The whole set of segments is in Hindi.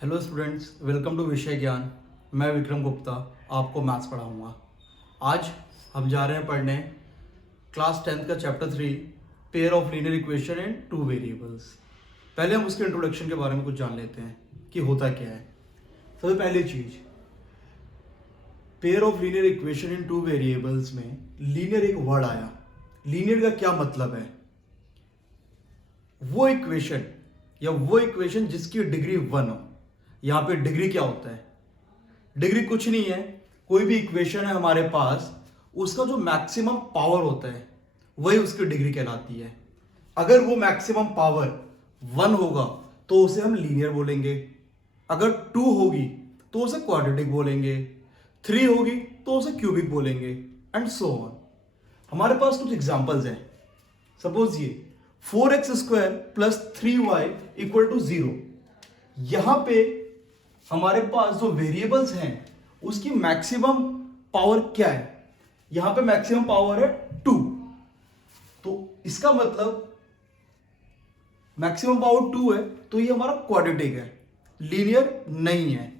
हेलो स्टूडेंट्स, वेलकम टू विषय ज्ञान। मैं विक्रम गुप्ता आपको मैथ्स पढ़ाऊंगा। आज हम जा रहे हैं पढ़ने क्लास 10th का chapter 3 pair of linear equation in two variables. पहले हम उसके इंट्रोडक्शन के बारे में कुछ जान लेते हैं कि होता क्या है। सबसे पहली चीज, pair of linear equation in two variables में लीनियर एक वर्ड आया। लीनियर का क्या मतलब है? वो इक्वेशन जिसकी डिग्री 1 हो। यहां पे डिग्री क्या होता है? डिग्री कुछ नहीं है, कोई भी इक्वेशन है हमारे पास, उसका जो मैक्सिमम पावर होता है वही उसकी डिग्री कहलाती है। अगर वो मैक्सिमम पावर 1 होगा तो उसे हम लीनियर बोलेंगे, अगर 2 होगी तो उसे क्वाड्रेटिक बोलेंगे, 3 होगी तो उसे क्यूबिक बोलेंगे, एंड सो ऑन। हमारे पास कुछ एग्जांपल्स हैं। सपोज ये 4x² plus 3y equal to 0। यहां पे हमारे पास जो वेरिएबल्स हैं उसकी मैक्सिमम पावर क्या है? यहां पे मैक्सिमम पावर है 2। तो इसका मतलब मैक्सिमम पावर 2 है, तो ये हमारा क्वाड्रेटिक है, लीनियर नहीं है।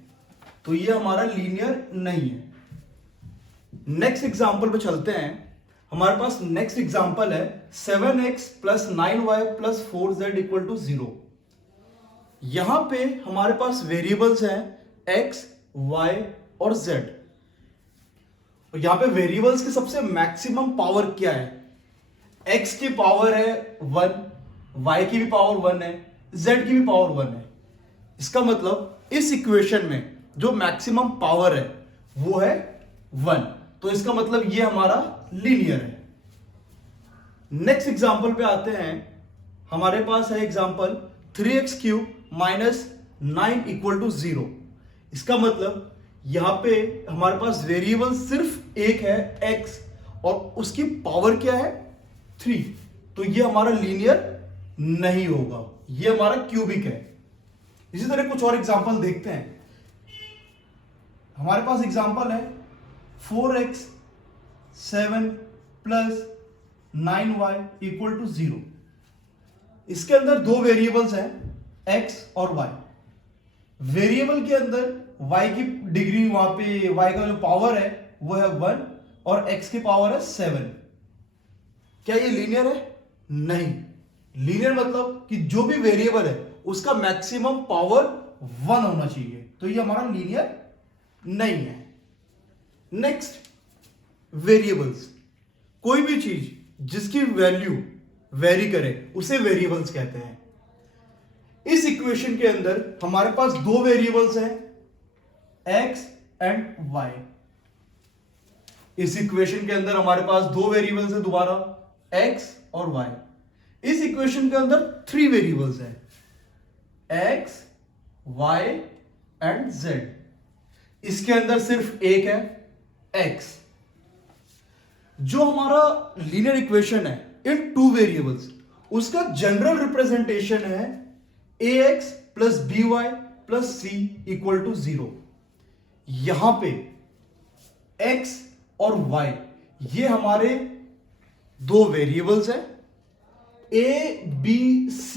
तो ये हमारा लीनियर नहीं है। नेक्स्ट एग्जांपल पे चलते हैं। हमारे पास नेक्स्ट एग्जांपल है 7x plus 9y plus 4z equal to 0। यहां पे हमारे पास वेरिएबल्स हैं x, y और z। और यहां पे वेरिएबल्स की सबसे मैक्सिमम पावर क्या है? x की पावर है 1, y की भी पावर 1 है, z की भी पावर 1 है। इसका मतलब इस इक्वेशन में जो मैक्सिमम पावर है वो है 1। तो इसका मतलब ये हमारा लीनियर है। नेक्स्ट एग्जांपल पे आते हैं। हमारे पास है example 3x³ minus 9 equal to 0। इसका मतलब यहां पे हमारे पास वेरिएबल सिर्फ एक है x, और उसकी पावर क्या है 3। तो ये हमारा लीनियर नहीं होगा, ये हमारा क्यूबिक है। इसी तरह कुछ और एग्जांपल देखते हैं। हमारे पास एग्जांपल है 4x7 plus 9y equal to 0। इसके अंदर दो वेरिएबल्स हैं x और y। वेरिएबल के अंदर y की डिग्री, वहां पे y का जो पावर है वो है 1 और x की पावर है 7। क्या ये लीनियर है? नहीं। लीनियर मतलब कि जो भी वेरिएबल है उसका मैक्सिमम पावर 1 होना चाहिए। तो ये हमारा लीनियर नहीं है। Next, variables. कोई भी चीज जिसकी वैल्यू वेरी करे उसे वेरिएबल्स कहते हैं। इस इक्वेशन के अंदर हमारे पास दो वेरिएबल्स हैं x एंड y। इस इक्वेशन के अंदर हमारे पास दो वेरिएबल्स हैं, दोबारा x और y। इस इक्वेशन के अंदर 3 वेरिएबल्स हैं x, y एंड z। इसके अंदर सिर्फ एक है x। जो हमारा लीनियर इक्वेशन है इन टू वेरिएबल्स, उसका जनरल रिप्रेजेंटेशन है ax plus by plus c equal to 0। यहां पे x और y ये हमारे दो वेरिएबल्स हैं। a b c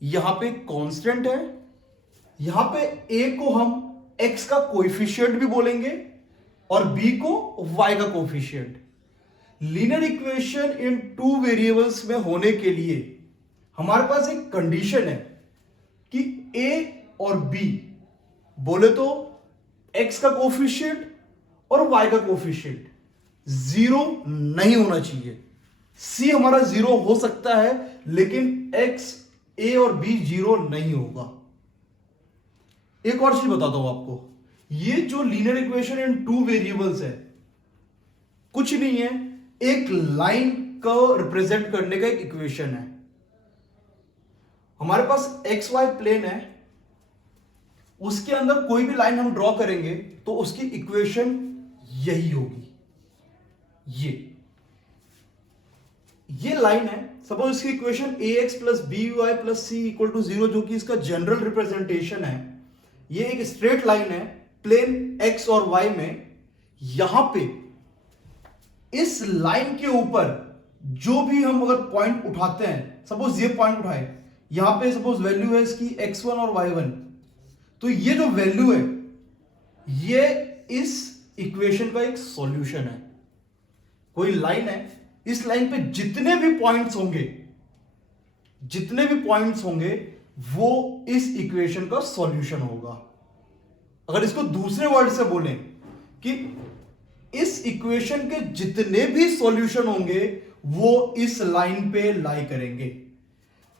यहां पे कांस्टेंट है। यहां पे a को हम x का कोएफिशिएंट भी बोलेंगे और b को y का coefficient. Linear equation in two variables में होने के लिए हमारे पास एक कंडीशन है कि a और b बोले तो x का कोएफिशिएंट और y का कोएफिशिएंट 0 नहीं होना चाहिए। c हमारा 0 हो सकता है, लेकिन x, a और b 0 नहीं होगा। एक और चीज बताता हूं आपको। ये जो linear equation in two variables है कुछ नहीं है, एक लाइन को रिप्रेजेंट करने का एक इक्वेशन है। हमारे पास एक्स वाई प्लेन है, उसके अंदर कोई भी लाइन हम ड्रॉ करेंगे तो उसकी इक्वेशन यही होगी। ये लाइन है। सपोज इसकी equation ax plus by plus c equal to 0, जो कि इसका जनरल रिप्रेजेंटेशन है। ये एक स्ट्रेट लाइन है प्लेन x और y में। यहां पे इस लाइन के ऊपर जो भी हम अगर पॉइंट उठाते हैं, सपोज ये पॉइंट उठाए, यहां पे सपोज वैल्यू है इसकी x1 और y1, तो ये जो वैल्यू है ये इस इक्वेशन का एक सॉल्यूशन है। कोई लाइन है, इस लाइन पे जितने भी पॉइंट्स होंगे वो इस इक्वेशन का सॉल्यूशन होगा। अगर इसको दूसरे वर्ड से बोलें कि इस इक्वेशन के जितने भी सॉल्यूशन होंगे वो इस लाइन पे लाई करेंगे।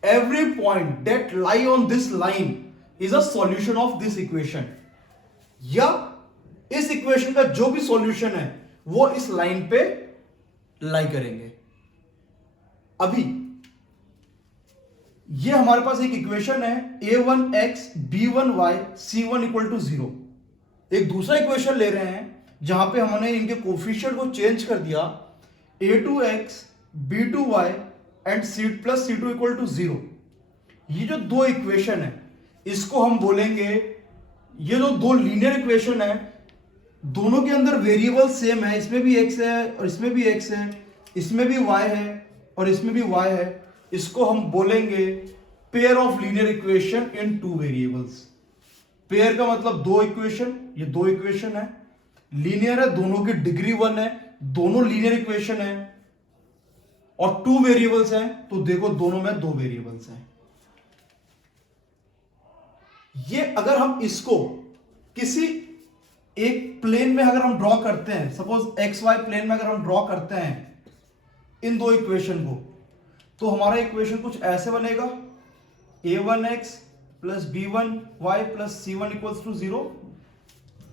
Every point that lie on this line is a solution of this equation, या इस इक्वेशन का जो भी सॉल्यूशन है वो इस लाइन पे लाई करेंगे। अभी ये हमारे पास एक इक्वेशन है a1x b1y c1 equal to 0। एक दूसरा इक्वेशन ले रहे हैं जहां पे हमने इनके कोफिशिएंट को चेंज कर दिया, a2x b2y and c plus c2 equal to 0। ये जो दो इक्वेशन है इसको हम बोलेंगे, ये जो दो लीनियर इक्वेशन है दोनों के अंदर वेरिएबल सेम है, इसमें भी x है और इसमें भी x है, इसमें भी y है और इसमें भी y है। इसको हम बोलेंगे pair of linear equation in two variables. Pair का मतलब दो इक्वेशन, ये दो इक्वेशन है, लीनियर है, दोनों की डिग्री 1 है, दोनों लीनियर इक्वेशन है और टू वेरिएबल्स हैं, तो देखो दोनों में दो वेरिएबल्स हैं। ये अगर हम इसको किसी एक प्लेन में अगर हम ड्रॉ करते हैं, सपोज एक्स वाई प्लेन में अगर हम ड्रॉ करते हैं इन दो इक्वेशन को, तो हमारा इक्वेशन कुछ ऐसे बनेगा, a1x plus b1y plus c1 equals to 0।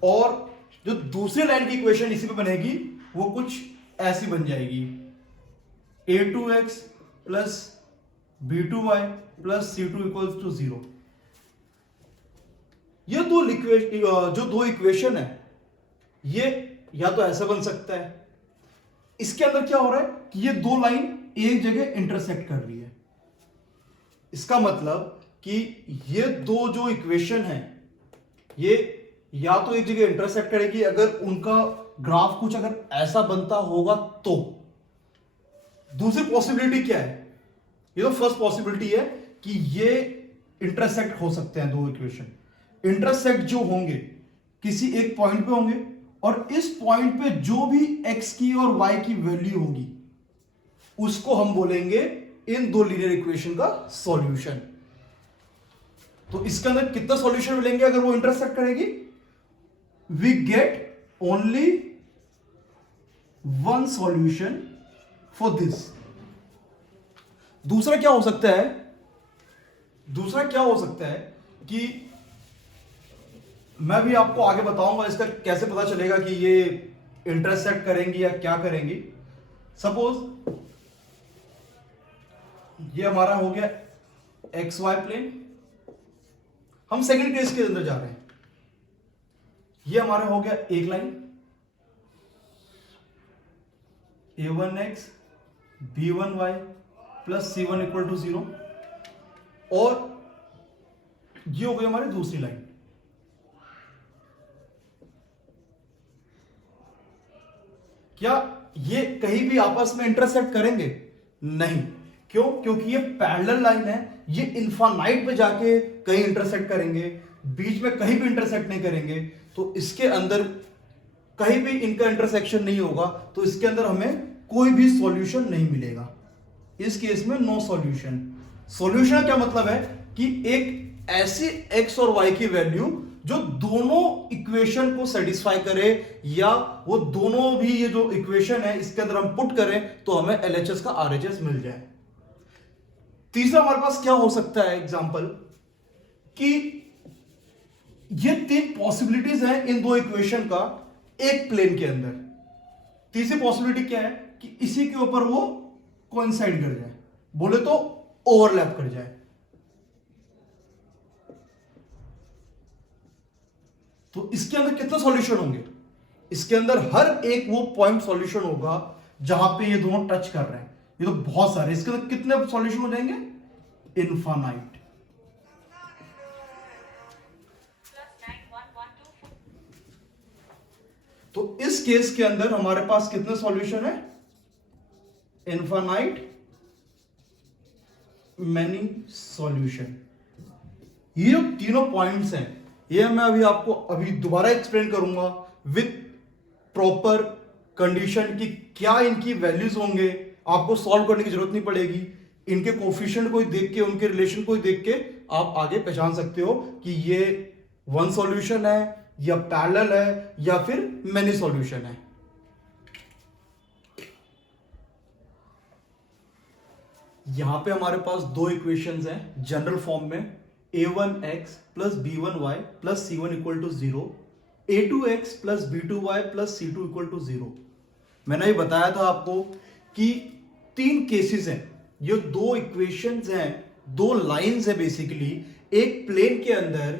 और जो दूसरी लाइन की इक्वेशन इसी पे बनेगी वो कुछ ऐसी बन जाएगी, a2x plus b2y plus c2 equals to 0। ये जो दो इक्वेशन है ये या तो ऐसा बन सकता है, इसके अंदर क्या हो रहा है कि ये दो लाइन एक जगह इंटरसेक्ट कर रही है। इसका मतलब कि ये दो जो इक्वेशन है ये या तो एक जगह इंटरसेक्ट करेगी, अगर उनका ग्राफ कुछ अगर ऐसा बनता होगा तो। दूसरी पॉसिबिलिटी क्या है, ये तो फर्स्ट पॉसिबिलिटी है कि ये इंटरसेक्ट हो सकते हैं दो इक्वेशन। इंटरसेक्ट जो होंगे किसी एक पॉइंट पे होंगे और इस पॉइंट पे जो भी x की और y की वैल्यू होगी उसको हम बोलेंगे इन दो लीनियर इक्वेशन का सॉल्यूशन। तो इसके अंदर कितना सॉल्यूशन मिलेंगे अगर वो इंटरसेक्ट करेगी? We get only one solution for this. दूसरा क्या हो सकता है, दूसरा क्या हो सकता है कि मैं भी आपको आगे बताऊंगा इसका कैसे पता चलेगा कि ये इंटरसेक्ट करेंगी या क्या करेंगी। सपोज ये हमारा हो गया एक्स वाई प्लेन, हम सेकंड केस के अंदर जा रहे हैं। ये हमारा हो गया एक line a1x b1y plus c1 equal to 0, और ये हो गई हमारी दूसरी लाइन। क्या ये कहीं भी आपस में इंटरसेक्ट करेंगे? नहीं। क्यों? क्योंकि ये पैरेलल लाइन है, ये इनफाइनाइट पे जाके कहीं इंटरसेक्ट करेंगे, बीच में कहीं भी इंटरसेक्ट नहीं करेंगे, तो इसके अंदर कहीं भी इनका इंटरसेक्शन नहीं होगा, तो इसके अंदर हमें कोई भी सॉल्यूशन नहीं मिलेगा। इस केस में नो सॉल्यूशन। सॉल्यूशन क्या मतलब है कि एक ऐसी x और y की वैल्यू जो दोनों इक्वेशन को सेटिस्फाई करे, या वो दोनों भी ये जो इक्वेशन है इसके अंदर हम पुट करें तो हमें LHS का RHS मिल जाए। तीसरा हमारे पास क्या हो सकता है एग्जांपल, कि ये तीन पॉसिबिलिटीज हैं इन दो इक्वेशन का एक प्लेन के अंदर। तीसरी पॉसिबिलिटी क्या है कि इसी के ऊपर वो कोइंसाइड कर जाए, बोले तो ओवरलैप कर जाए। तो इसके अंदर कितने सॉल्यूशन होंगे? इसके अंदर हर एक वो पॉइंट सॉल्यूशन होगा जहां पे ये दोनों टच कर रहे हैं। ये तो बहुत सारे, इसके अंदर कितने सॉल्यूशन हो जाएंगे? इनफाइनाइट। तो इस केस के अंदर हमारे पास कितने सॉल्यूशन है? Infinite many solution. ये जो तीनों पॉइंट्स हैं ये मैं अभी दोबारा एक्सप्लेन करूंगा विथ प्रॉपर कंडीशन कि क्या इनकी वैल्यूज होंगे। आपको सॉल्व करने की जरूरत नहीं पड़ेगी, इनके कोफिशिएंट को देख के, उनके रिलेशन को देख के आप आगे पहचान सकते हो कि ये वन सॉल्यूशन है या पैरेलल है या फिर मेनी सॉल्यूशन है। यहां पे हमारे पास दो इक्वेशंस हैं जनरल फॉर्म में, a1x plus b1y plus c1 equal to 0, a2x plus b2y plus c2 equal to 0। मैंने ये बताया था आपको कि तीन केसेस हैं, ये दो इक्वेशंस हैं, दो लाइंस है बेसिकली एक प्लेन के अंदर।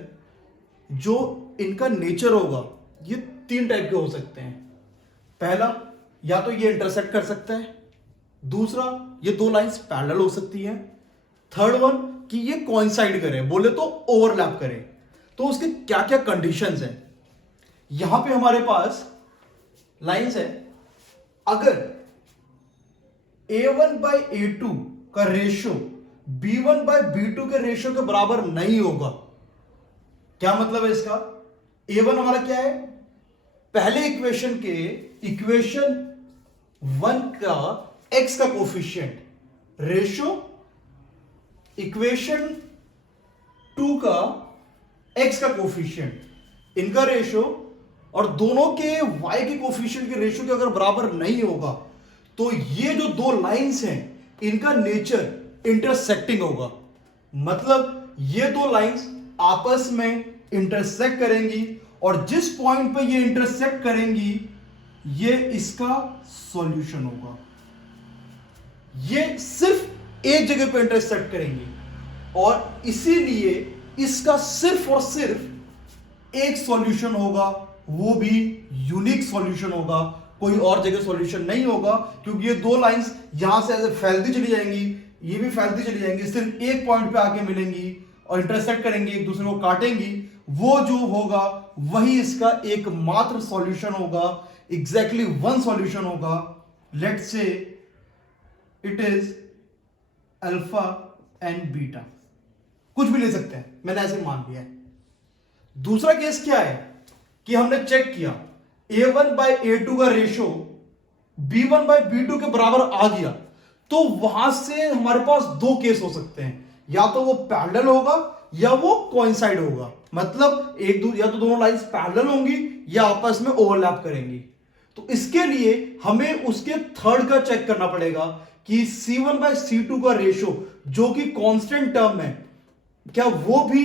जो इनका नेचर होगा ये तीन टाइप के हो सकते हैं। पहला, या तो ये इंटरसेक्ट कर सकता है, दूसरा ये दो लाइंस पैरेलल हो सकती हैं, थर्ड वन कि ये कोइंसाइड करे, बोले तो ओवरलैप करे। तो उसके क्या क्या कंडीशंस हैं। यहां पे हमारे पास लाइंस है, अगर a1 बाय a2 का रेशियो b1 बाय b2 के रेशियो के बराबर नहीं होगा। क्या मतलब है इसका? a1 हमारा क्या है? पहले इक्वेशन के इक्वेशन 1 का x का कोफिशिएंट, रेशियो इक्वेशन 2 का x का कोफिशिएंट, इनका रेशियो और दोनों के y के कोफिशिएंट के रेशियो के अगर बराबर नहीं होगा तो ये जो दो लाइंस हैं इनका नेचर इंटरसेक्टिंग होगा। मतलब ये दो लाइंस आपस में इंटरसेक्ट करेंगी और जिस पॉइंट पे ये इंटरसेक्ट करेंगी ये इसका सॉल्यूशन होगा। ये सिर्फ एक जगह पे इंटरसेक्ट करेंगी और इसीलिए इसका सिर्फ और सिर्फ एक सॉल्यूशन होगा, वो भी यूनिक सॉल्यूशन होगा, कोई और जगह सॉल्यूशन नहीं होगा। क्योंकि ये दो लाइंस यहां से ऐसे फैलती चली जाएंगी, ये भी फैलती चली जाएंगी, सिर्फ एक पॉइंट पे आके मिलेंगी और इंटरसेक्ट करेंगी, एक दूसरे को काटेंगी। वो जो होगा वही इसका एकमात्र सॉल्यूशन होगा, एग्जैक्टली वन सॉल्यूशन होगा। Let's say it is alpha and beta, कुछ भी ले सकते हैं, मैंने ऐसे मान लिया है। दूसरा केस क्या है कि हमने चेक किया a1 बाय a2 का रेशियो b1 बाय b2 के बराबर आ गया, तो वहां से हमारे पास दो केस हो सकते हैं, या तो वो पैरेलल होगा या वो कोइंसाइड होगा। मतलब या तो दोनों लाइंस पैरेलल होंगी या आपस में ओवरलैप करेंगी। तो इसके लिए हमें उसके थर्ड का चेक करना पड़ेगा कि c1 बाय c2 का रेशियो जो कि कांस्टेंट टर्म है, क्या वो भी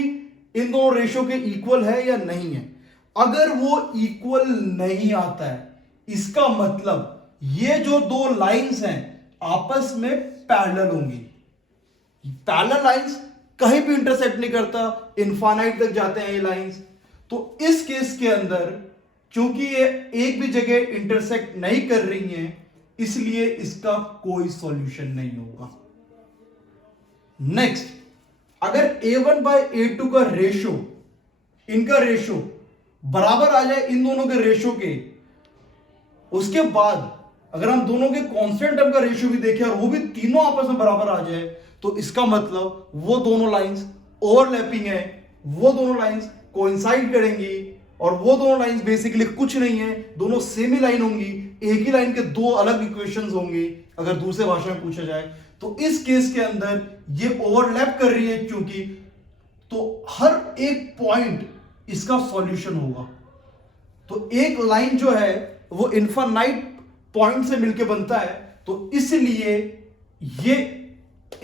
इन दोनों रेशियो के इक्वल है या नहीं है। अगर वो इक्वल नहीं आता है, इसका मतलब ये जो दो लाइंस हैं आपस में पैरेलल होंगी। पैरेलल लाइंस कहीं भी इंटरसेक्ट नहीं करता, इनफाइनाइट तक जाते हैं ये लाइंस। तो इस केस के अंदर चूंकि ये एक भी जगह इंटरसेक्ट नहीं कर रही हैं, इसलिए इसका कोई सॉल्यूशन नहीं होगा। नेक्स्ट, अगर a1 बाय a2 का रेशियो, इनका रेशियो बराबर आ जाए इन दोनों के रेशियो के, उसके बाद अगर हम दोनों के कांस्टेंट टर्म का रेशियो भी देखें और वो भी तीनों आपस में बराबर आ जाए, तो इसका मतलब वो दोनों लाइंस ओवरलैपिंग है, वो दोनों लाइंस कोइंसाइड करेंगी और वो दोनों लाइंस बेसिकली कुछ नहीं है, दोनों सेम ही लाइन होंगी, एक ही लाइन के दो अलग इक्वेशंस होंगी अगर दूसरे भाषा में पूछा जाए। तो इस केस के अंदर ये ओवरलैप कर रही है चूंकि, तो हर एक पॉइंट इसका सॉल्यूशन होगा। तो एक लाइन जो है वो इनफाइनाइट पॉइंट से मिलकर बनता है, तो इसलिए ये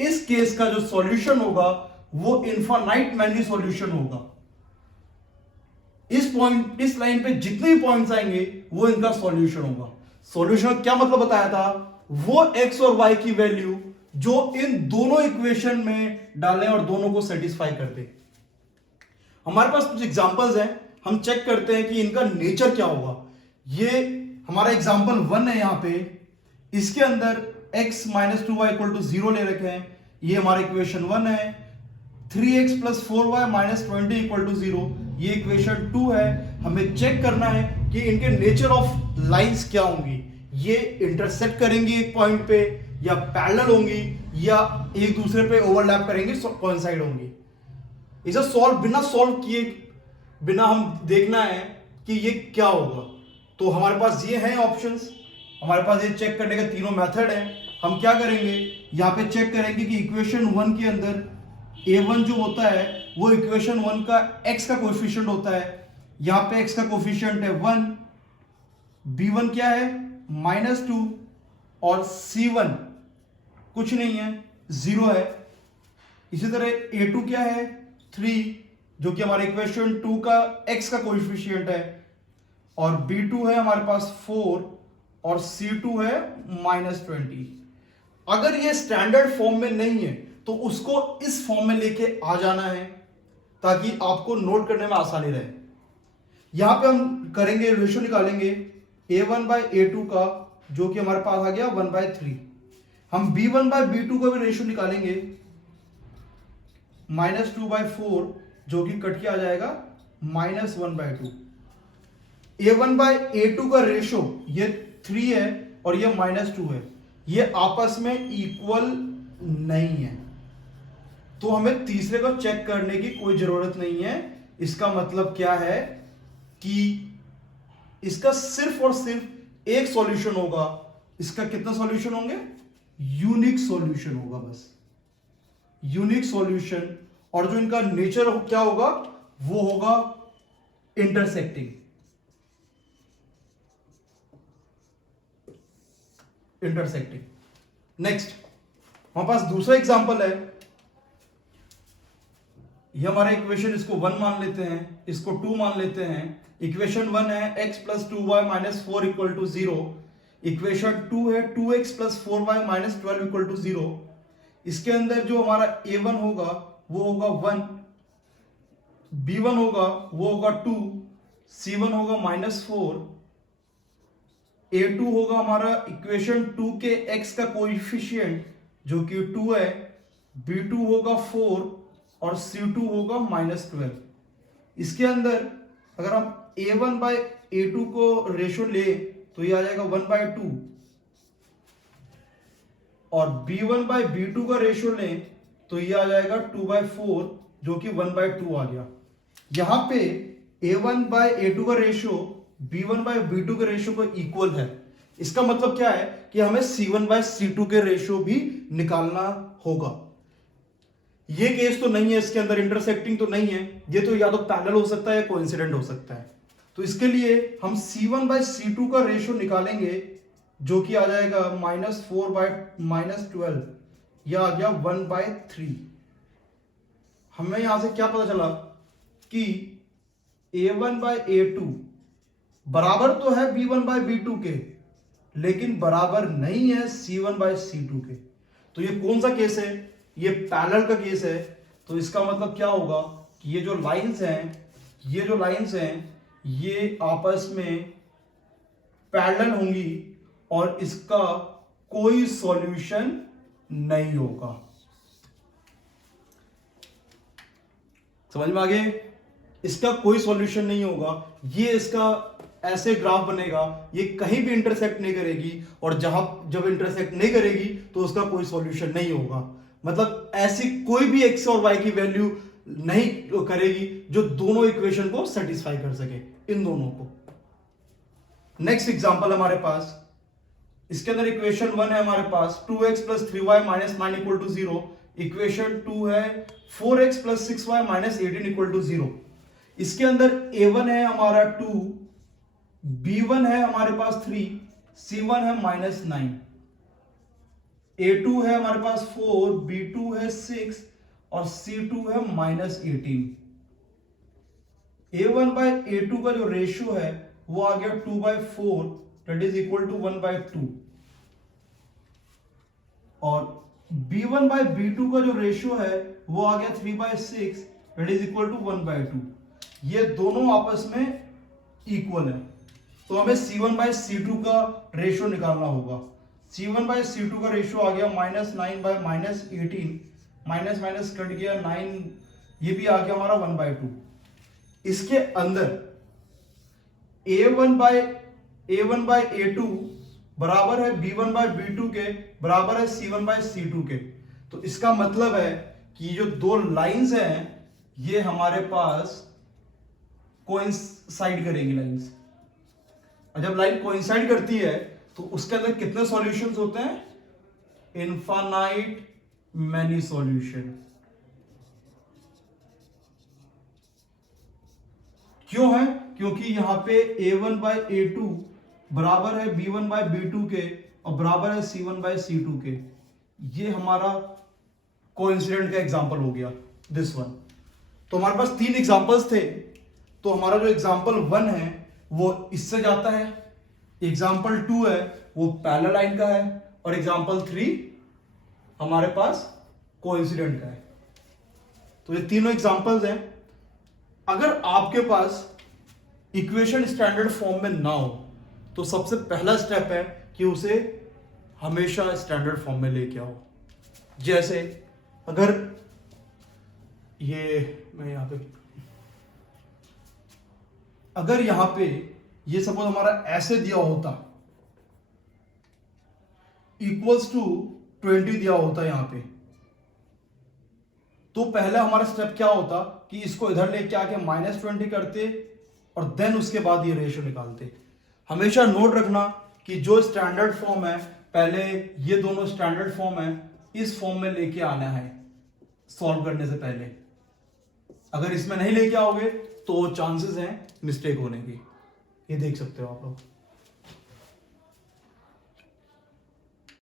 इस केस का जो सॉल्यूशन होगा वो इनफाइनाइट मैनी सॉल्यूशन होगा। इस लाइन पे जितने भी पॉइंट्स आएंगे वो इनका सॉल्यूशन होगा। सॉल्यूशन क्या मतलब बताया था, वो x और y की वैल्यू जो इन दोनों इक्वेशन में डालें और दोनों को सेटिस्फाई कर दे। हमारे पास कुछ एग्जांपल्स हैं, हम चेक करते हैं कि इनका नेचर क्या होगा। ये हमारा एग्जांपल 1 है, यहां पे इसके अंदर x minus 2y equal to 0 ले रखे हैं, ये हमारा इक्वेशन 1 है। 3x plus 4y minus 20 equal to 0, ये इक्वेशन 2 है। हमें चेक करना है कि इनके नेचर ऑफ लाइंस क्या होंगी, ये इंटरसेक्ट करेंगी एक पॉइंट पे या पैरेलल होंगी या एक दूसरे पे ओवरलैप करेंगे, कोइंसाइड होंगी। इसे सॉल्व बिना सॉल्व किए बिना हम देखना है कि ये क्या होगा। तो हमारे पास ये हैं ऑप्शंस, हमारे पास ये चेक करने का तीनों मेथड है। हम क्या करेंगे, यहाँ पे चेक करेंगे कि इक्वेशन 1 के अंदर a1 जो होता है वो इक्वेशन 1 का x का कोएफिशिएंट होता है। यहाँ पे x का कोएफिशिएंट है 1, b1 क्या है -2 और c1 कुछ नहीं है 0 है। इसी तरह a2 क्या है 3 जो कि हमारे इक्वेशन 2 का x का कोएफिशिएंट है, और b2 है हमारे पास 4 और c2 है -20। अगर ये स्टैंडर्ड फॉर्म में नहीं है तो उसको इस फॉर्म में लेके आ जाना है ताकि आपको नोट करने में आसानी रहे। यहां पे हम करेंगे, रेशियो निकालेंगे a1 बाय a2 का जो कि हमारे पास आ गया 1/3। हम b1 बाय b2 का भी रेशियो निकालेंगे -2/4 जो कि कट के आ जाएगा -1/2। a1 बाय a2 का रेशियो ये 3 है और ये -2 है, ये आपस में इक्वल नहीं है, तो हमें तीसरे को चेक करने की कोई जरूरत नहीं है। इसका मतलब क्या है कि इसका सिर्फ और सिर्फ एक सॉल्यूशन होगा। इसका कितना सॉल्यूशन होंगे, यूनिक सॉल्यूशन होगा, बस यूनिक सॉल्यूशन। और जो इनका नेचर क्या होगा वो होगा इंटरसेक्टिंग। नेक्स्ट हमारे पास दूसरा एग्जांपल है। ये हमारा इक्वेशन, इसको 1 मान लेते हैं, इसको 2 मान लेते हैं। इक्वेशन 1 है x + 2y - 4 = 0। इक्वेशन 2 है 2x + 4y - 12 = 0। इसके अंदर जो हमारा a1 होगा वो होगा 1, b1 होगा वो होगा 2, c1 होगा -4, a2 होगा हमारा इक्वेशन 2 के x का कोएफिशिएंट जो कि 2 है, b2 होगा 4 और c2 होगा -12। इसके अंदर अगर हम a1 बाय a2 को रेशियो ले तो ये आ जाएगा 1/2, और b1 बाय b2 का रेशियो लें तो ये आ जाएगा 2/4 जो कि 1/2 आ गया। यहां पे a1 बाय a2 का रेशियो b1 बाय b2 के रेशियो को इक्वल है। इसका मतलब क्या है कि हमें c1 बाय c2 के रेशियो भी निकालना होगा। ये केस तो नहीं है, इसके अंदर इंटरसेक्टिंग तो नहीं है, ये तो या तो पैरेलल हो सकता है या कोइंसिडेंट हो सकता है। तो इसके लिए हम c1 बाय c2 का रेशियो निकालेंगे जो कि आ जाएगा -4 बाय -12, यह आ गया 1/3। हमें यहां से क्या पता चला कि a1 बाय a2 बराबर तो है b1 बाय b2 के, लेकिन बराबर नहीं है c1 बाय c2 के। तो ये कौन सा केस है, ये पैरेलल का केस है। तो इसका मतलब क्या होगा कि ये जो लाइंस हैं ये आपस में पैरेलल होंगी और इसका कोई सॉल्यूशन नहीं होगा। समझ में आ गए, इसका कोई सॉल्यूशन नहीं होगा। ये इसका ऐसे ग्राफ बनेगा, ये कहीं भी इंटरसेक्ट नहीं करेगी, और जब इंटरसेक्ट नहीं करेगी तो उसका कोई सॉल्यूशन नहीं होगा। मतलब ऐसी कोई भी x और y की वैल्यू नहीं करेगी जो दोनों इक्वेशन को सेटिस्फाई कर सके, इन दोनों को। नेक्स्ट एग्जांपल हमारे पास, इसके अंदर इक्वेशन 1 है हमारे पास 2x + 3y - 9 = 0। इक्वेशन 2 है 4x + 6y - 18 = 0। इसके अंदर a1 है हमारा 2, b1 है हमारे पास 3, c1 है -9, a2 है हमारे पास 4, b2 है 6 और c2 है -18। a1 बाय a2 का जो रेशियो है वो आ गया 2/4 दैट इज इक्वल टू 1/2, और b1 बाय b2 का जो रेशियो है वो आ गया 3/6 दैट इज इक्वल टू 1/2। ये दोनों आपस में इक्वल है, तो हमें c1 बाय c2 का रेशियो निकालना होगा। c1 बाय c2 का रेशियो आ गया -9 बाय -18, माइनस कट गया 9, ये भी आ गया हमारा 1/2। इसके अंदर a1 बाय a2 बराबर है b1 बाय b2 के, बराबर है c1 बाय c2 के। तो इसका मतलब है कि जो दो लाइंस हैं ये हमारे पास कोइंसाइड करेंगी लाइंस, और जब लाइन कोइंसाइड करती है तो उसके अंदर कितने सॉल्यूशंस होते हैं? Infinite many solution. क्यों है? क्योंकि यहां पे a1 बाय a2 बराबर है b1 बाय b2 के और बराबर है c1 बाय c2 के। ये हमारा कोइंसिडेंट का एग्जांपल हो गया, दिस वन। तो हमारे पास 3 एग्जांपल्स थे, तो हमारा जो एग्जांपल 1 है वो इससे जाता है, एग्जांपल 2 है वो पैरेलल लाइन का है, और एग्जांपल 3 हमारे पास कोइंसिडेंट का है। तो ये तीनों एग्जांपल्स हैं। अगर आपके पास इक्वेशन स्टैंडर्ड फॉर्म में ना हो तो सबसे पहला स्टेप है कि उसे हमेशा स्टैंडर्ड फॉर्म में लेके आओ। जैसे अगर मैं यहां पे ये सपोज हमारा ऐसे दिया होता, इक्वल्स टू 20 दिया होता यहां पे, तो पहला हमारा स्टेप क्या होता कि इसको इधर लेके आके -20 करते और देन उसके बाद ये रेशियो निकालते। हमेशा नोट रखना कि जो स्टैंडर्ड फॉर्म है, पहले ये दोनों स्टैंडर्ड फॉर्म है, इस फॉर्म में लेके आना है सॉल्व करने से पहले। अगर इसमें नहीं लेके आओगे तो चांसेस हैं मिस्टेक होने की। ये देख सकते हो आप लोग।